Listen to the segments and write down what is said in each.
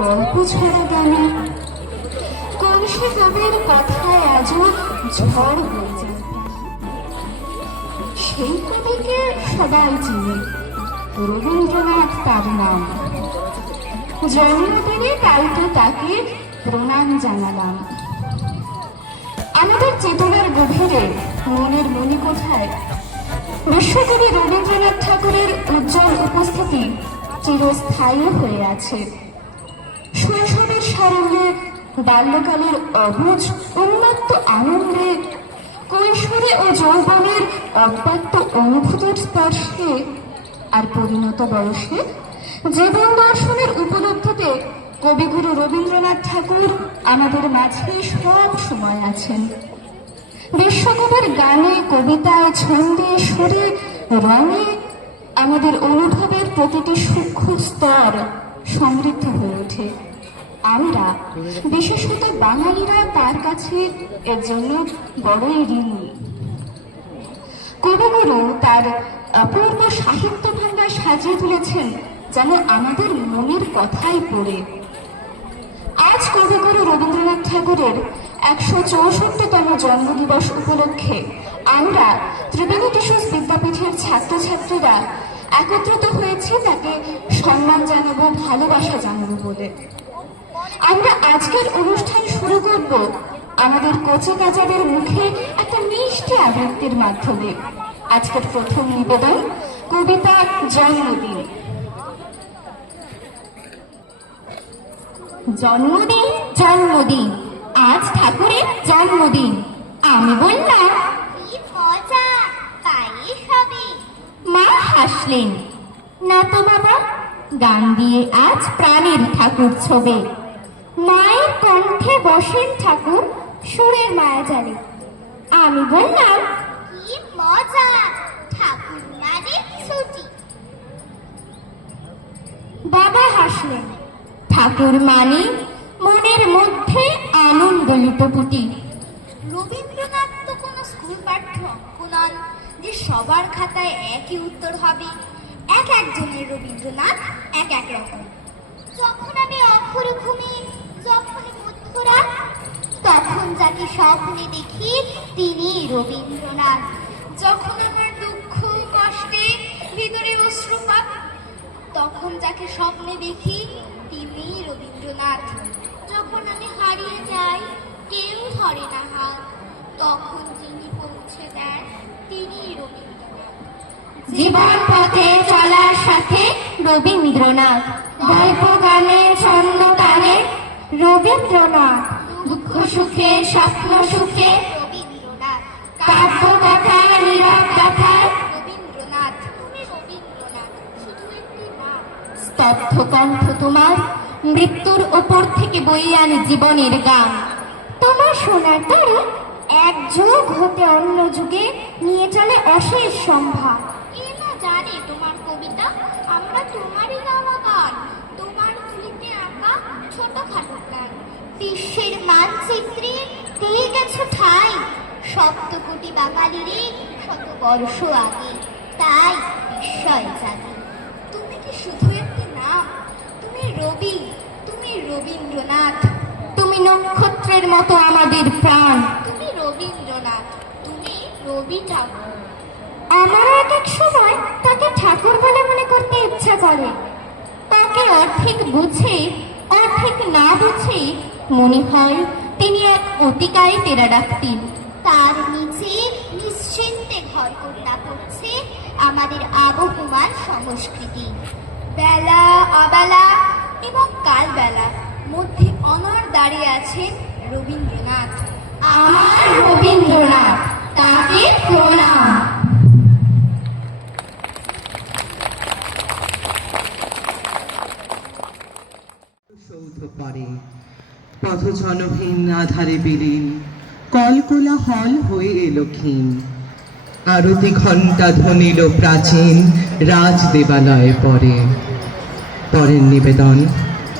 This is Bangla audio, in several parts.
গল্প ছড়া গানে কলসি কবির কথায় আজও ঝড় হয়ে যায়। সেই কবিকে সবাই চিনে, রবীন্দ্রনাথ তার নাম। জন্মদিনে কালকে তাকে প্রণাম জানালাম। আমাদের চেতনার গভীরে, মনের মণিকোঠায় বিশ্বকবি রবীন্দ্রনাথ ঠাকুরের উজ্জ্বল উপস্থিতি চিরস্থায়ী হয়ে আছে। শৈশবের সারণ্যে, বাল্যকালের অবুঝ উন্মত্ত আনন্দে, কৈশোরে ও যৌবনের অব্যক্ত অনুভূতির স্পর্শে, আর পরিণত বয়সে জীবন দর্শনের উপলব্ধিতে কবিগুরু রবীন্দ্রনাথ ঠাকুর আমাদের মাঝে সব সময় আছেন। বিশ্বকবির গানে, কবিতায়, ছন্দে, সুরে, রঙে আমাদের অনুভবের প্রতিটি সূক্ষ্ম স্তর সমৃদ্ধ হয়ে ওঠে। আমরা, বিশেষত বাঙালিরা, তার কাছে এর জন্য বড়ই ঋণী। কবিগুরু তার অপূর্ব সাহিত্য ভাণ্ডার সাজিয়ে তুলেছেন যেন আমাদের মনের কথাই পড়ে। আজ কবিগুরু রবীন্দ্রনাথ ঠাকুরের ১৬৪তম জন্মদিবস উপলক্ষে আমরা ত্রিবেণী টিস্যুস বিদ্যাপীঠের ছাত্রছাত্রীরা একত্রিত হয়েছি তাকে সম্মান জানাবো, ভালোবাসা জানাবো বলে। আমরা আজকের অনুষ্ঠান শুরু করব আমাদের কচিকাঁচাদের মুখে একটা মিষ্টি আবৃত্তির মাধ্যমে। আজকের প্রথম নিবেদন কবিতা জন্মদিন। জন্মদিন জন্মদিন, আজ ঠাকুরের জন্মদিন। আমি বললাম কি মজা, পায়েস হবে। মা হাসলেন, না তো বাবা, গান দিয়ে আজ প্রাণের ঠাকুর ছবে। মায়ের কণ্ঠে বসেন ঠাকুর সুরের মায়া জালে। আমি বললাম কি মজা, ঠাকুর মানে ছুটি। বাবা হাসলেন, ঠাকুর মানে মনের মধ্যে আনন্দ লুটোপুটি। রবীন্দ্রনাথ তো কোনো স্কুল পাঠ্য অঙ্ক নন যে সবার খাতায় একই উত্তর হবে। এক একজনের রবীন্দ্রনাথ এক এক রকম। যখন আমি অক্ষর ঘুমি, যখনই মধ্যরাত, তখন যাকে স্বপ্নে দেখি তিনি রবীন্দ্রনাথ। যখন আমার দুঃখ কষ্টে ভিতরে অশ্রুপাত, তখন যাকে স্বপ্নে দেখি তিনি রবীন্দ্রনাথ। যখন আমি হারিয়ে যাই, কেউ ধরে না হাত, তখন যিনি পৌঁছে দেন তিনি রবীন্দ্রনাথ। জীবন পথে চলার সাথে রবীন্দ্রনাথ, গল্প গানে, ছন্দ তালে রবীন্দ্রনাথ, দুঃখ সুখে, স্বপ্ন সুখে রবীন্দ্রনাথ, কাব্য কথা, নীরব কথায় রবীন্দ্রনাথ। তুমি রবীন্দ্রনাথ, শুধু একটি নাম। স্তব্ধ কণ্ঠ তোমার, মৃত্যুর ওপর থেকে বইয়ে আনে জীবনের গান। তোমার সোনার তরে এক যুগ হতে অন্য যুগে নিয়ে চলে অশেষ সম্ভার। এ না জানে তোমার কবিতা, আমরা তোমারই গাওয়া গান, তোমার তুলিতে আঁকা ছোটখাটো গান। বিশ্বের মানচিত্রে দিয়ে গেছো ঠাই, সপ্তকোটি বাঙালিরই শত বর্ষ আগে, তাই বিস্ময় জাগে। তুমি কি শুধু একটি নাম? তুমি রবি, তুমি রবীন্দ্রনাথ। তুমি নক্ষত্রের মতো আমাদের প্রাণ। তুমি রবীন্দ্রনাথ, তুমি রবি ঠাকুর। আমারও এক এক সময় তাকে ঠাকুর বলে মনে করতে ইচ্ছা করে। তাকে অর্ধেক বুঝে, অর্ধেক না বুঝে মনে হয় তিনি এক অতিকায় তেরা ডাকতেন। তার নিচে নিশ্চিন্তে ঘর কন্যা করছে আমাদের আবহমান সংস্কৃতি। বেলা, অবেলা এবং কালবেলা মধ্যে অনর দাঁড়িয়ে আছেন রবীন্দ্রনাথ। আমার রবীন্দ্রনাথ, তাকে প্রণাম। সৌধ পরে পথজনহীন আধারে বিলীন, কলকোলা হল হয়ে এলো ক্ষীণ। আরতি ঘণ্টা ধ্বনিল প্রাচীন রাজ দেবালয়ে পরে। পরের নিবেদন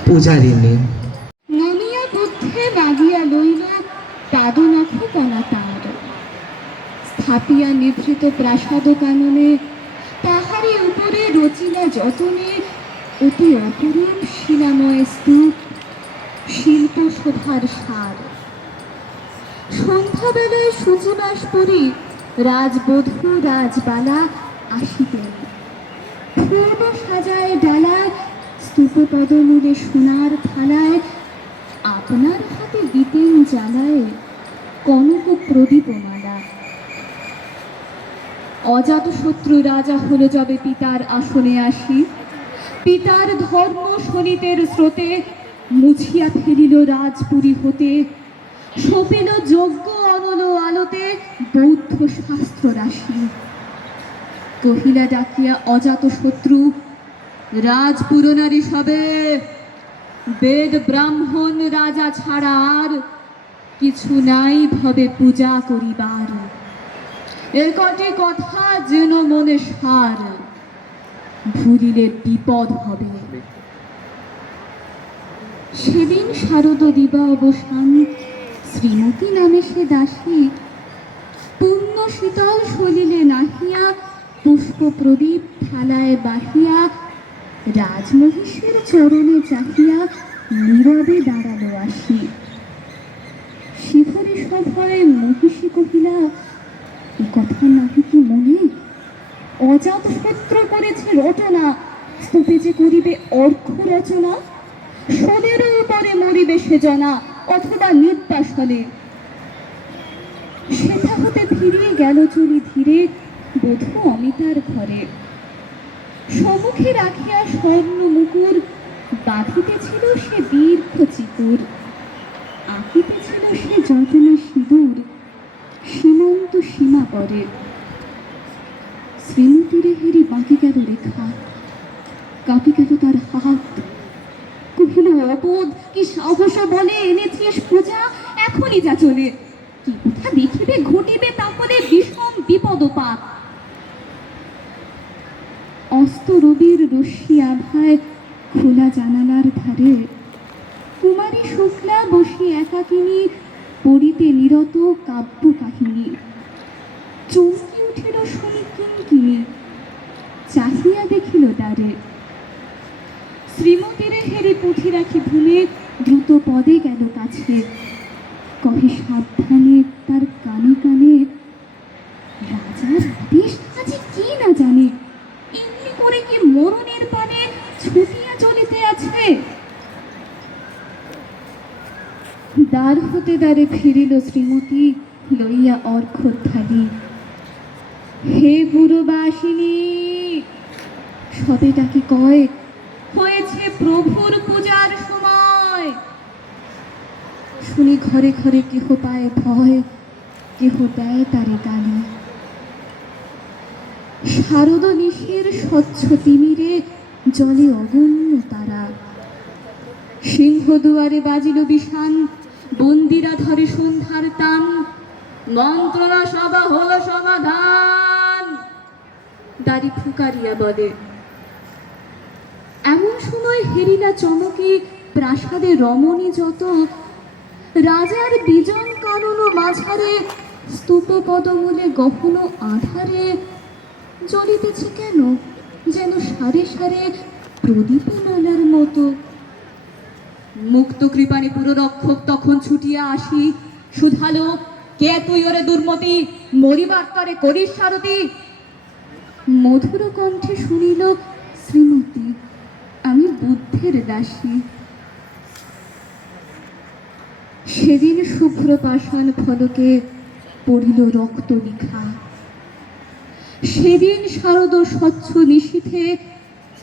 পূজারিণী। নমিয়া বুদ্ধে বাগিয়া লইল পাদনখ কণা তার, স্থাপিয়া নিভৃত প্রাসাদ কাননে, তাহারে উপরে রচিলা যতনে অতি অপরূপ শিলাময় স্তূপ শোভার সার। সন্ধ্যাবেলায় সূচিবাস পরি রাজবধূ রাজবালা আসিতেন, পূর্ব সাজায় ডালায় স্তূপ পদমূলে সোনার থালায় আপনার হাতে দিতেন জ্বালায় কনক প্রদীপমালা। অজাতশত্রু রাজা হলো যবে পিতার আসনে আসি, পিতার ধর্ম শোনিতের স্রোতে মুছিয়া ফেলিল রাজপুরী হতে, সপিল যজ্ঞ অনল আলোতে বৌদ্ধ শাস্ত্র রাশি। কহিলা ডাকিয়া অজাতশত্রু, রাজপুরনারী সবে, বেদ ব্রাহ্মণ রাজা ছাড়া আর কিছু নাই ভবে পূজা করিবার। এ কটি কথা যেন মনে সার, ভুলিলে বিপদ হবে। সেদিন শারদ দিবা অবসান, শ্রীমতী নামে সে দাসী পূর্ণ শীতল সলিলে নাহিয়া পুষ্প প্রদীপ থালায় বাহিয়া রাজমহিষীর চরণে চাহিয়া নীরবে দাঁড়ালো আসি। শিহরে সভয়ে মহিষী কহিলা, এ কথা নাহি কি মনে? অজাতশত্রু করেছে রটনা, স্তূপে যে করিবে অর্ঘ রচনা। সোলের উপরে মরিবে সে জনা, অথবা নির্বাস হলে। সেথা হতে ফিরিয়ে গেল চলি ধীরে বধূ অমিতার ঘরে। সম্মুখে রাখিয়া স্বর্ণ মুকুর বাঁধিতেছিল সে দীর্ঘ চিকুর, আঁকিতেছিল সে যতনা সিঁদুর সীমন্ত সীমা পরে। শ্রীমতীরে হেরি বাঁকি গেল রেখা, কাঁপি গেল তার হাত। কহিল, অবোধ কি সাহস বলে এনেছিস পূজা, এখনই যা চলে। কি কথা দেখিবে ঘটিবে তাহলে বিষম বিপদপাত। অস্ত রবির রশ্মি আভায় খোলা জানালার ধারে কুমারী শুক্লা বসি একাকিনী পড়িতে নিরত কাব্য কাহিনী। চমকি উঠিল শুনি কিঙ্কিনী, চাহিয়া দেখিল দ্বারে। শ্রীমতীরে হেরি পুঁথি রাখি ভুলে দ্রুত পদে গেল কাছে। কহে সাবধানে তার কানে কানে, রাজার আদেশ আজি কি না জানে, এমনি করে কি মরণের পানে ছুটিয়া চলিতে আছে। দ্বার হতে দ্বারে ফিরিল শ্রীমতী লইয়া অর্ঘ্য থালি। হে পুরবাসিনী, সবে ডাকি কয়, হয়েছে প্রভুর পূজার সময়। শুনি ঘরে ঘরে কেহ পায় ভয়, কেহ দেয় তারে গালি। শারদ নিশির স্বচ্ছ তিমিরে জলে অগণ্য তারা। সিংহ দুয়ারে বাজিল বিষান, বন্দিরা ধরে সন্ধ্যার টান। মন্ত্রণা সভা হলো সমাধান, দাড়ি ফুকারিয়া বলে। এমন সময় হেরিলা চমকে প্রাসাদে রমণী যত, রাজার বিজন কানন মাঝারে স্তূপ পদমূলে গহন আধারে জ্বলিতেছে কেন যেন সারে সারে প্রদীপমালার মতো। মুক্ত কৃপাণী পুররক্ষক তখন ছুটিয়া আসি, শুধালো, কে তুই ওরে দুর্মতি, মরিবার তরে করিস সারথি। মধুর কণ্ঠে শুনিল, শ্রীমতী আমি বুদ্ধের দাসী। সেদিন শুভ্র পাষাণ ফলকে পড়িল রক্ত লিখা। সেদিন শারদ স্বচ্ছ নিশীথে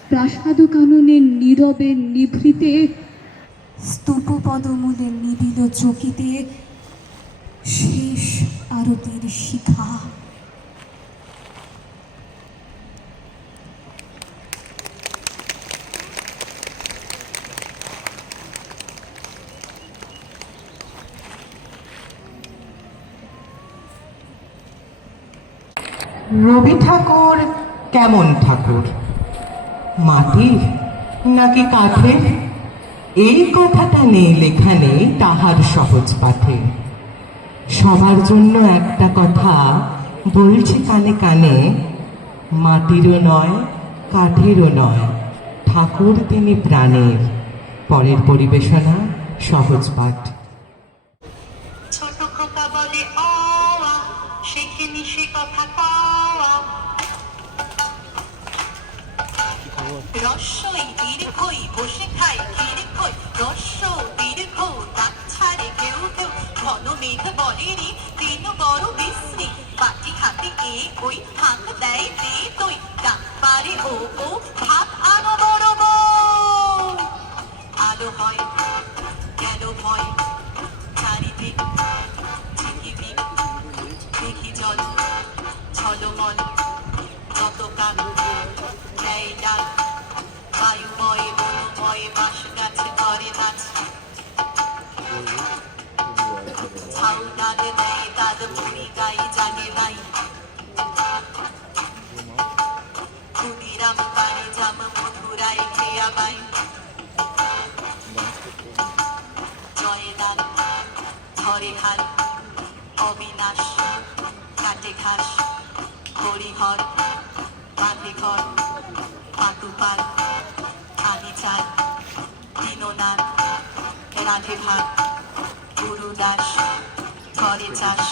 প্রাসাদ কাননে নীরবে নিভৃতে স্তূপ পদমূলে নিবিল চকিতে শেষ আরতির শিখা। রবি ঠাকুর কেমন ঠাকুর? মাটির নাকি কাঠের? এই কথাটা নেই লেখা নেই তাহার সহজ পাঠে। সবার জন্য একটা কথা বলছে কানে কানে, মাটিরও নয় কাঠেরও নয়, ঠাকুর তিনি প্রাণের। পরের পরিবেশনা সহজ পাঠ। ছোট খোকা বলে অ আ, শেখেনি সে কথা ক আ। রস্যই দীর্ঘই বসে খাই দীর্ঘই রস্য দীর্ঘ দাঁত ছাড়ে কেউ কেউ ঘন মেঘ বলে রে দিন বড় বিশ্রী বাটি হাতে এ ওই হাত দেয় দে তুই ডাক পারে ও ও ভাত আনো বড় বউ। আলো হয় গেল ভয় চারিদিক ঝিকিমিক দেখি জল ঝলমল যত কাল দেয় ডাক বায়ুময় বনময় বাঁশ গাছে করে নাচ ঝাউ ডাল দেয় ডাল মুড়ি গাই জাগে নাই ক্ষুদিরাম পারে জাম মধুরায় খেয়া বাই জয়লাল ধরে হাল অবিনাশ কাটে ঘাস হরিহর বাঁধে ঘর পাতুপাল আনি চাল দীননাথ রাধে ভাত গুরুদাস করে চাষ।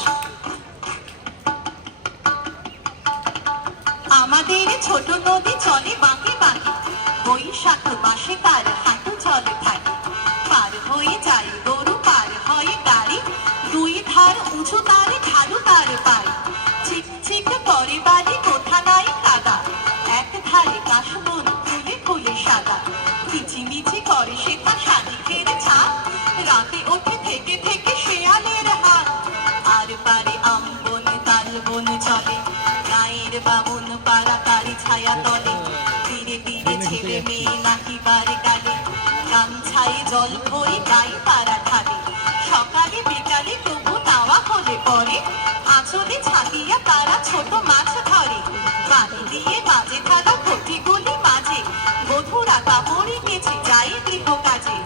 আমাদের ছোট নদী চলে বাঁকে বাঁকে বৈশাখ মাসে তার হাঁটু চলে থাকে পার হয়ে যায় গরু পার হয় গাড়ি দুই ধার উঁচু তার ঢালু তার পায় চিক চিক করে বাড়ি কোথা নাই কাদা এক ধারে কাশবন ফুলে ফুলে সাদা কিচিমিচি করে সেটা শালিকের ছাপ রাতে ওঠে থেকে থেকে শেয়ালের হাত আর পারে আমবন তালবন চলে গায়ের বামন পাড়া তারি ছায়া তলে ধীরে ধীরে ছেলে মেয়ে নাকি বারে গালে গামছায় জল ভরে গায়ে তারা ঢালে সকালে বিকালে তবু নাওয়া হলে পরে আঁচলে ছাপিয়া তারা ছোট মাছ ধরে বাড়ি দিয়ে বাজে থাকা ঘটিগুলি মাঝে বধুরা কাপড়ে গেছে যায় গৃহ কাজে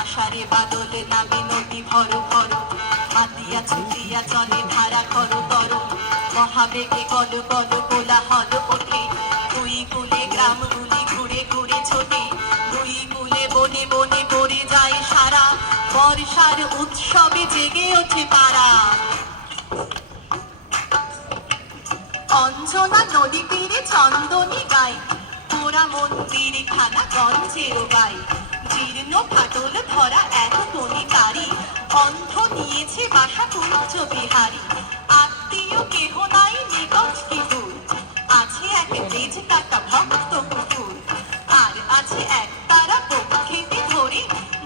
আষাঢ়ে বাদল নামে নদী ভর ভর হাতিয়া ছুটিয়া চলে ধারা কর তর মহাবেগে কল কল কোলাহল ওঠে দুই কুলে গ্রামগুলি ঘুরে ঘুরে ছোটে দুই কুলে বনে বনে পড়ে যায় সারা বর্ষার উৎসবে জেগে ওঠে পাড়া। অঞ্জনা নদী তীরে চন্দনী গাই পোড়া মন্দির খানা গঞ্জের গাই জীর্ণ ফাটল ধরা এক বনি বাড়ি অন্ধ নিয়েছে বাসা কুঞ্জ বিহারী আত্মীয় কেহ নাই নিকট কি দূর আছে এক তেজ কাটা ভক্ত কুকুর আর আছে এক তারা বোক খেতে ধরে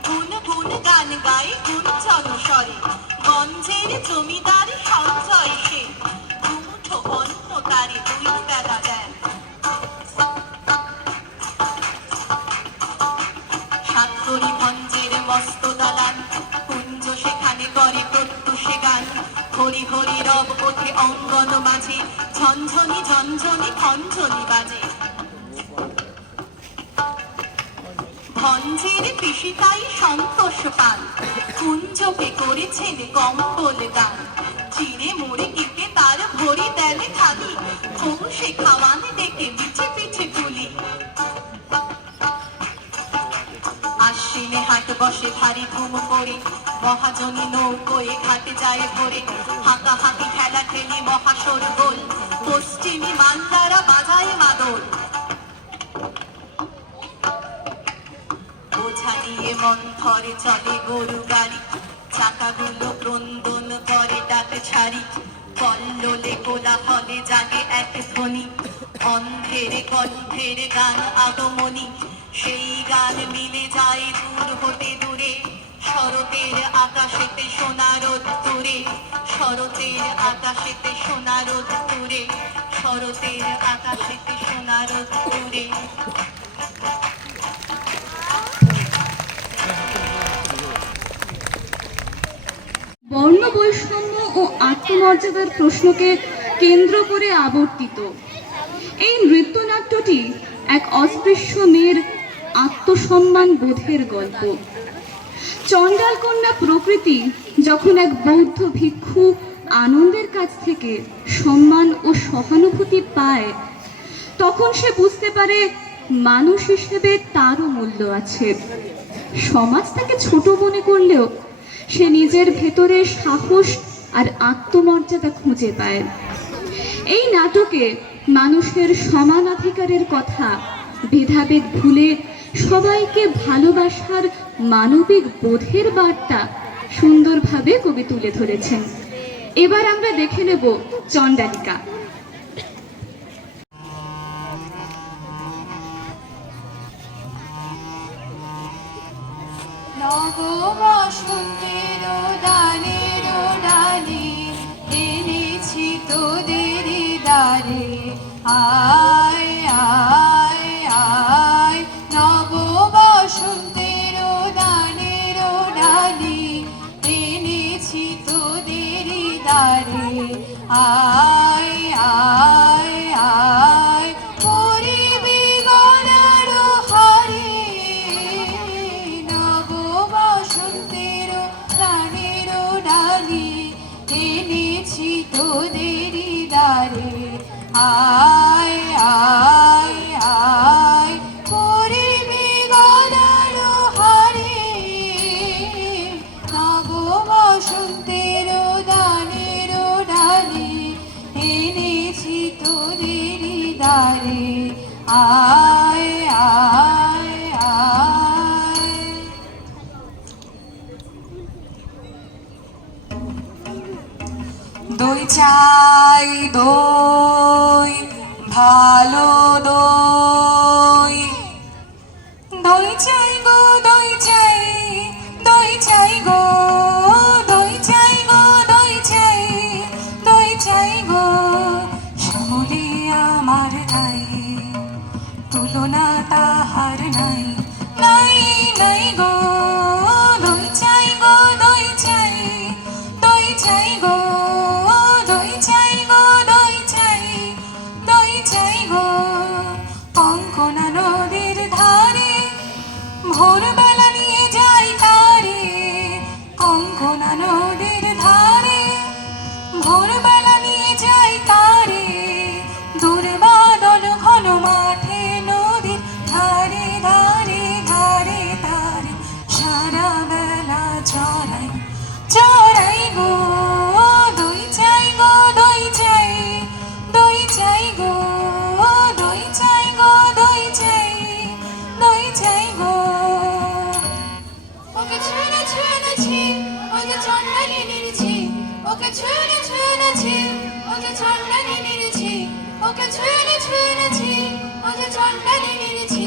গুন গুন গান গায়ে গুঞ্জন স্বরে গঞ্জের জমিদার সঞ্জয় সে দুমুঠো অন্ন তারে দুই বেলা দেন সাতকড়ি ভঞ্জের মস্ত দালান কুঞ্জ সেখানে করে প্রত্যুষে গান হরি হরি রব ওঠে অঙ্গন মাঝে ঝনঝনি ঝনঝনি খঞ্জনি বাজে ভঞ্জের পিসিতাই সন্তোষ পান কুঞ্জকে করেছেন কম্বল দান চিড়ে মুড়ে কেটে তার ভরি দেলে খালি সে খাওয়ান ডেকে পিছে পিছে তুলি আশ্বিনে হাট বসে ভারী ঘুম করে মহাজনী নৌকোয় ঘাটে যায় ভরে হাঁকা হাঁকি খেলা খেলি মহাসর গোল পশ্চিমী মান্দারা বাজায় মাদল বোঝা নিয়ে মন্থরে চলে গরু গাড়ি চাকাগুলো ক্রন্দন করে ডাক ছাড়ি কল্লোলে কোলাহলে জাগে এক ধ্বনি অন্ধের কণ্ঠের গান আগমনী সেই গান মিলে যায় দূর হতে দূরে শরতের আকাশেতে সোনার দূরে শরতের আকাশেতে সোনার দূরে শরতের আকাশেতে সোনার দূরে। বর্ণ বৈষম্য ও আত্মমর্যাদার প্রশ্নকে কেন্দ্র করে আবর্তিত এই নৃত্যনাট্যটি এক অস্পৃশ্য মেয়ের আত্মসম্মান বোধের গল্প। চণ্ডাল কন্যা প্রকৃতি যখন এক বৌদ্ধ ভিক্ষু আনন্দের কাছ থেকে সম্মান ও সহানুভূতি পায় তখন সে বুঝতে পারে মানুষ হিসেবে তারও মূল্য আছে। সমাজ তাকে ছোট মনে করলেও সে নিজের ভেতরে সাহস আর আত্মমর্যাদা খুঁজে পায়। এই নাটকে মানুষের সমানাধিকারের কথা, ভেদাভেদ ভুলে সবাইকে ভালোবাসার মানবিক বোধের বার্তা সুন্দরভাবে কবি তুলে ধরেছেন। এবার আমরা দেখে নেব চণ্ডালিকা। নব বসন্তের দানের ডালি এনেছি তোদের দ্বারে, আয় আয় আয়। নব বসন্তের দানের ডালি এনেছি তোদের দ্বারে, আয় আয় আয়। করিবি গণার হারে, নব বসন্তের দানের ডালি এনেছি তোদের দ্বারে, আয় আয় আয়। করিবি গণার হারে, নব বসন্তের দানের ডালি এনেছি তোদের দ্বারে, আয় আয় আয়। দই চাই দই, ভালো দই, দই চাই গো দই চাই, দই চাই গো, দই চাই গো দই চাই, দই চাই গো। শ্যামলি আমার নাই, তুলনা তাহার নাই, নাই নাই গো। দই চাই গো দই চাই, দই চাই গো, দই চাই গো দই চাই, দই চাই গো। কঙ্কনা নদীর ধারে ভোরবেলা নিয়ে যাই তারে, কঙ্কনা নদীর ধারে ভোরবেলা নিয়ে যাই তারে। দুর্বাদল ঘন মাঠে নদীর ধারে ধারে ধারে ধারে, সারা বেলা চড়াই চড়াই গো। দই চাই গো দই চাই, দই চাই গো, দই চাই গো দই চাই, দই চাই গো। ওকে ছুঁয়ে ছুঁয়েছি, ওকে চন্ডালি নিয়েছি, ওকে ছুঁয়ে ছুঁয়েছি, ওকে চন্ডালি নিয়েছি, ওকে ছুঁয়ে ছুঁয়েছি, ওকে চন্ডালি নিয়েছি।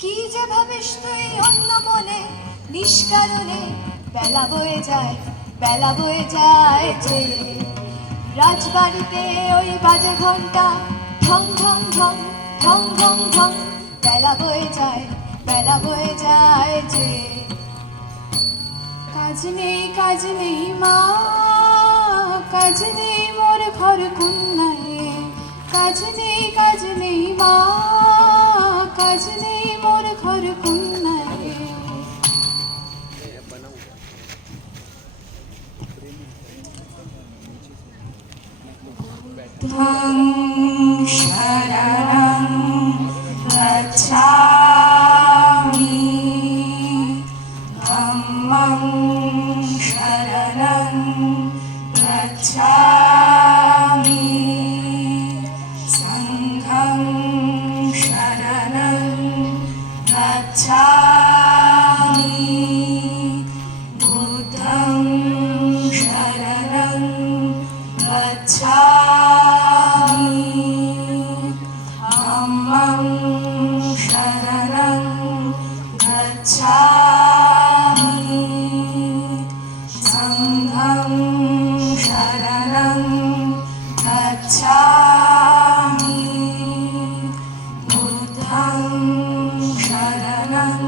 কি যে ভাবিস তুই অন্য মনে, নিষ্কারণে বেলা বয়ে যায়, বেলা বয়ে যায় যে। রাজবাড়িতে ওই বাজে ঘন্টা ঢং ঢং ঢং, ঢং ঢং ঢং। বেলা বয়ে যায়, বেলা বয়ে যায় যে। কাজ নেই মা, কাজ নেই মোর ঘর কন্যায়। কাজ নেই মা, কাজ নেই মোর ঘর কন্যায়। ধ্বং শরণং গচ্ছামি, ধম্মং শরণং গচ্ছামি, সংঘং শরণং গচ্ছামি, বুদ্ধং শরণং গচ্ছামি, ধম্মং শরণং গচ্ছামি, সংঘং শরণং গচ্ছামি, বুদ্ধং শরণং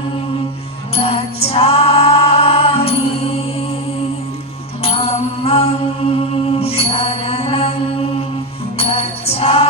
গচ্ছামি, ধম্মং শরণং গচ্ছামি,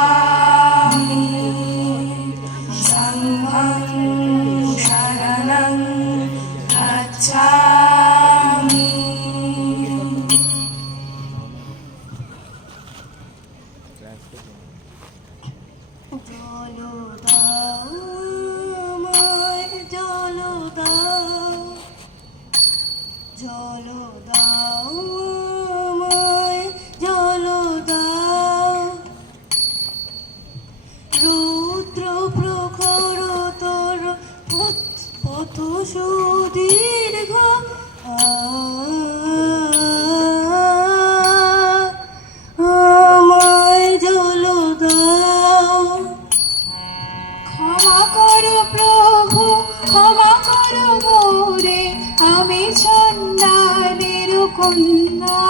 ক্ষমা করো প্রভু, ক্ষমা করো মোরে, আমি চণ্ডালের কন্যা।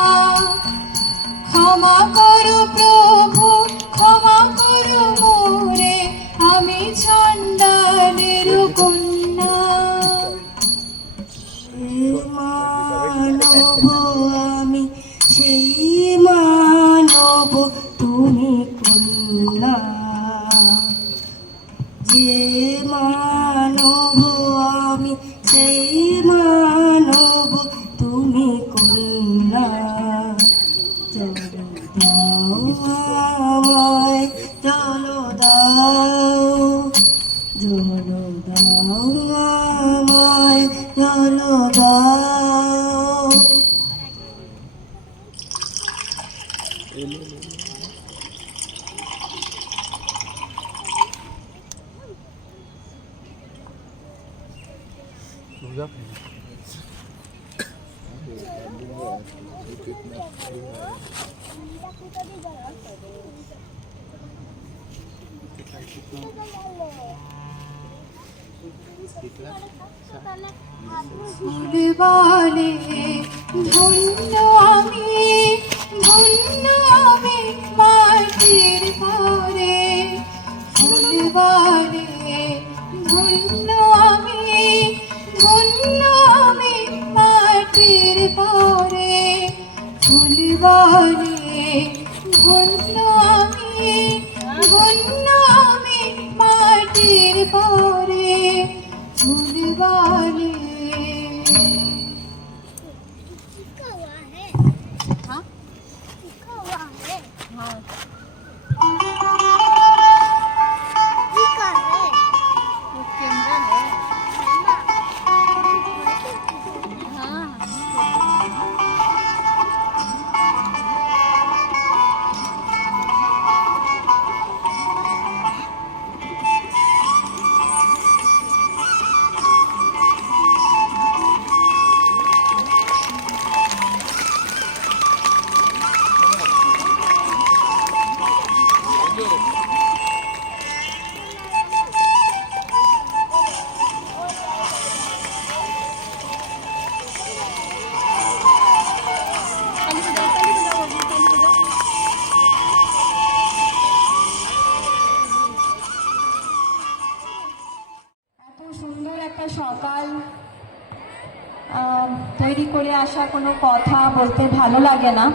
ক্ষমা করো প্রভু, ক্ষমা করো মোরে, আমি চণ্ডালের কন্যা। মানব আমি, সেই মানব তুমি কন্যা। যে মানব আমি, সেই মানব তুমি কন্যা। চলো দাও আমায়, চলো দাও, চলো দাও আমায়, চলো দাও। ফুলবালে ধন্য আমি, ধন্য আমি মাটির পরে। ফুলবালে ধন্য আমি, ধন্য আমি মাটির পরে। ফুলবালে ধন্য আমি, ধন্য আমি মাটির পরে। ফুলবালে সকাল তৈরি করে আসা কোনো কথা বলতে ভালো লাগে না।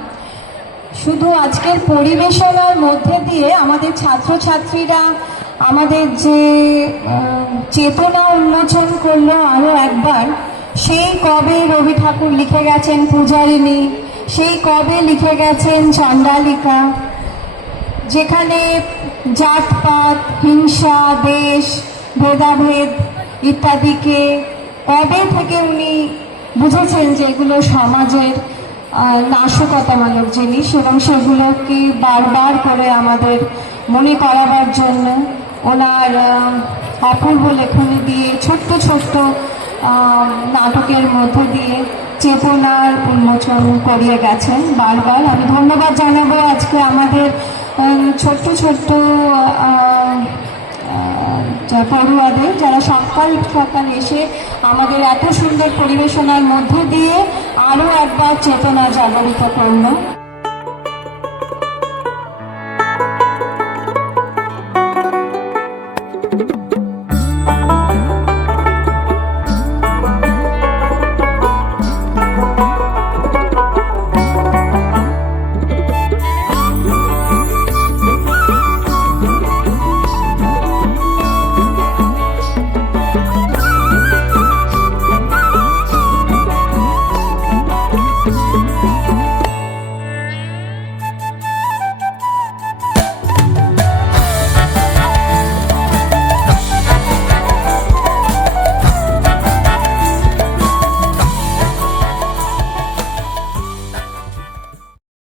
শুধু আজকের পরিবেশনার মধ্যে দিয়ে আমাদের ছাত্রছাত্রীরা আমাদের যে চেতনা উন্মোচন করলো আরও একবার, সেই কবে রবি ঠাকুর লিখে গেছেন পূজারিণী, সেই কবে লিখে গেছেন চণ্ডালিকা, যেখানে জাতপাত, হিংসা, দেশ, ভেদাভেদ ইত্যাদিকে কবে থেকে উনি বুঝেছেন যে এগুলো সমাজের নাশকতামূলক জিনিস, এবং সেগুলোকে বারবার করে আমাদের মনে করাবার জন্য ওনার অপূর্ব লেখনী দিয়ে, ছোট্ট ছোট্ট নাটকের মধ্যে দিয়ে চেতনার উন্মোচন করিয়ে গেছেন বারবার। আমি ধন্যবাদ জানাবো আজকে আমাদের ছোট্ট ছোট্ট পড়ুয়াদের, যারা সকাল সকাল এসে আমাদের এত সুন্দর পরিবেশনার মধ্যে দিয়ে আরও একবার চেতনা জাগরিত করলো।